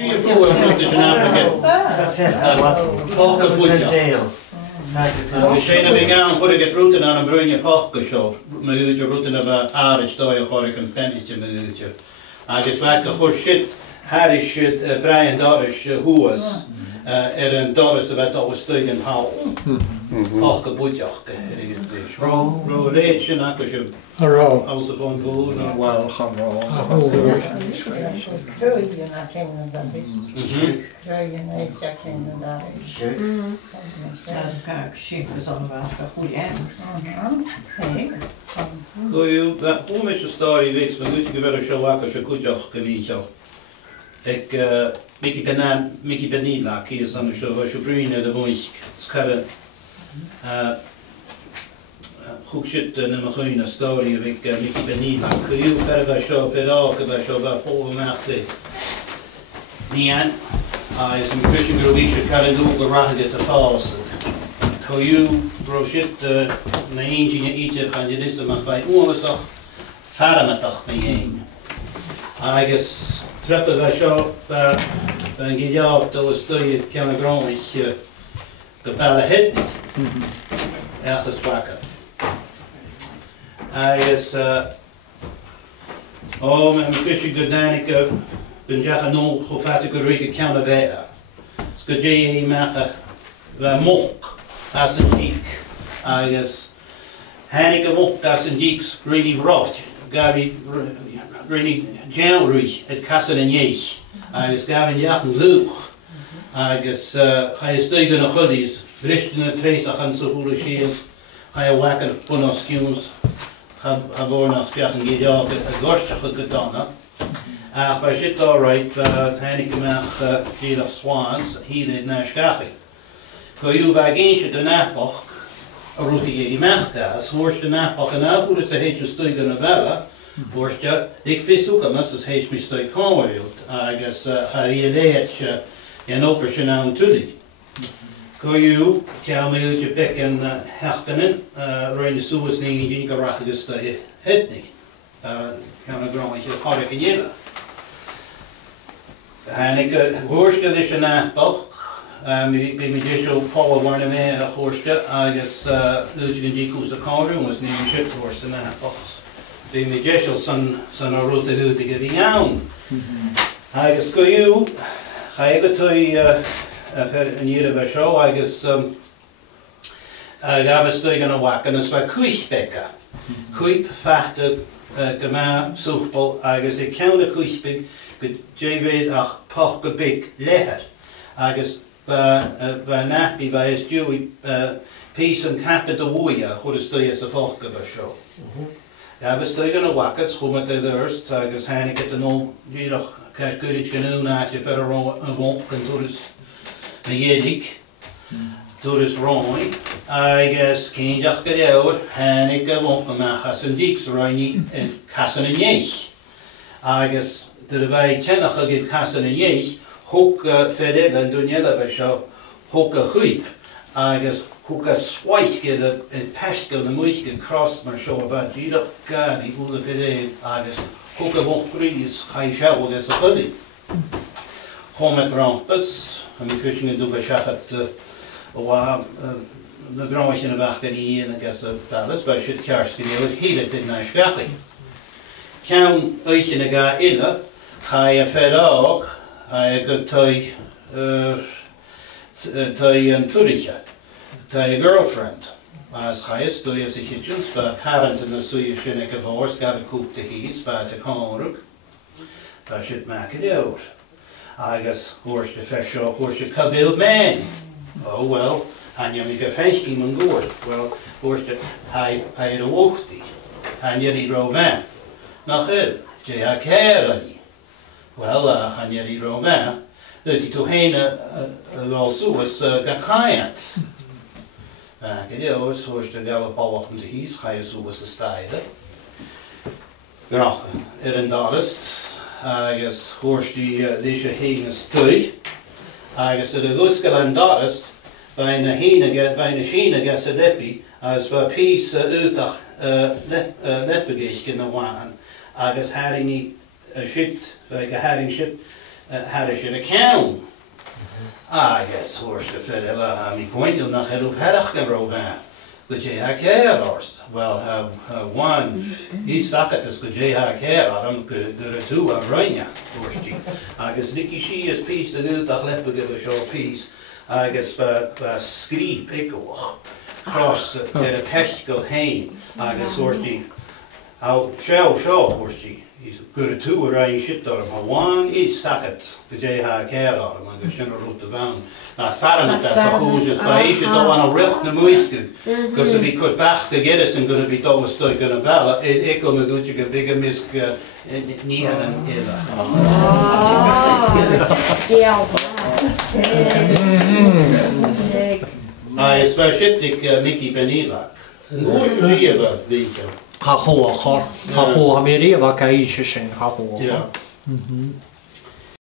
Shane began put get routen aan een bruine fachgeshow. Muutje routen op aardig stoje gorik een pennetje muutje. I just like a horse shit, Harry shit, Brian Dorish who was een Doris dat was stegen hou. Ach geboetjach eigenlijk. Relation akje. Als de van voor en wel gaan wel. Goeie, hoe is de story weeks, maar moet je wel zo wakker je koetjach genieten. Mickey ben niet laat hier is dan zo was je bruine de moeilijk scherren. Goed shit in mijn goede story ik Mickey ben niet laat. Kun je verder zo verder bij zo bij vol machte. Niet aan. Is een beetje groeische kan doen de rage te vast. Kun je bro shit na eentje je eet gaan je dit maar bij alles toch verder met dag mee heen. I guess treppen wij zo ben je ja op de story kan grond ik bepaalde het echt gesproken. I guess oh mijn kusje gedaan ben je genoeg hoe vaak ik er kan bij. Skut je maken we mocht as een diek. I guess Hanneke mocht as een dieks really rot. Gary really generally het kassen en jees. I guess Gavin jachen luch. I guess ga je steken nog goodies. Richten het trace gaan zo hoe het is. Ga je wakker bonus skills. Ga nog jachen ge ja het gorstje gedaan. Maar shit alright. Hanneke mag jeder swans hier het naar schache. Kun je bij eentje de napach. Route je die machgas. Hoorst de napach en nou hoe ze heet je steken naar bellen. Hoorst je, ik vis ook maar dus heet me steken komen. I guess ga je leert je een operation aan tully. Kun je kan je pek en hechten rond de soos niet je kan raken dus je het niet. Kan een grondje hard ik jelle. En ik hoorst dat is een napach. Ik ben met je zo vallen worden mee hoorste. I guess je kan die koers de kamer was niet een shit hoorste napach. Ben met je zo zijn route hoe te geven aan. I guess kun je ga ik het in ieder show, I guess gaf het tegen een wak en het was kuichbekken. Kuip vachte gemaakt zoekbal, I guess ik kan de kuichbek, je weet ach pach gebek leher. I guess bij nacht bij is duw peace en kappen de woeien, goed is de eerste volk of show. Ja, we steken een wak, het schoon met de eerst, I guess hij het nog die nog kijk goed genoeg naast je verder een wolk en toen is een gaidhlig, toen is rooi. I guess geen dag gedaan en ik wolk maar als een dieks rooi en kassen en jeeg. I guess de wij tennig geeft kassen en jeeg. Hoek verder dan doen jullie bij zo hoek groep. I guess hoek swice het peskel de moeite cross maar zo wat je toch gaan die hoe de I guess hoek wolk is ga je zo wat is het goed. Gewoon met rampes en we kunnen doen bij schachet de grondje in de wacht die hier en ik guess alles bij shit kerstje hier het in naar schachtig. Kan uitje de ga ille ga je verder ook. Hij gaat bij een toertje, bij een girlfriend. Als hij is, doe je zich iets, bij parent en dan zie je je niet gevorst, ga ik koop te hies, bij de kamer. Dat je het maken door. I guess, hoorst je vers op, hoorst je kabild man. Oh well, en je moet een feestje man goort. Well, hoorst je, hij de woog die. En je die roman. Nog heel, je herkeren niet. Wel, gaan jullie roman, dat je toch heen wel zo is gegaaiend. Kijk, je hoort, zoals de gele bal op de hies, ga je zo eens de stijden. Graag, en dat is het. Hoort deze heen stui. De guskel en dat is, bij een schiene gessedepi, als we pies uitdag leppegeest kunnen waan. Haring niet shit, like a haring shit, hadden in de count. I guess horse the fedella, mi point you'll not have had a rovan. But je ha care well, one, he suck at this good je ha care, I don't good two, I'm right horse. I guess Nicky she is piece to do the leopard give a short piece. I guess screep echo cross the pescal hain. I guess horsey. How show horsey. He's good at two around shit out of him. One is socket, the J ha care out of him, and the shinner root the van. I found it as a who's just by each don't want to risk the muiskud. Because if he could back to get us and going to be told was stuck in a bella, it will do you get bigger misk near than ever. I especially Mickey Benilak. Who's really about the ha ho ha ho ha me ri va kai shi shin ha ho. Yeah.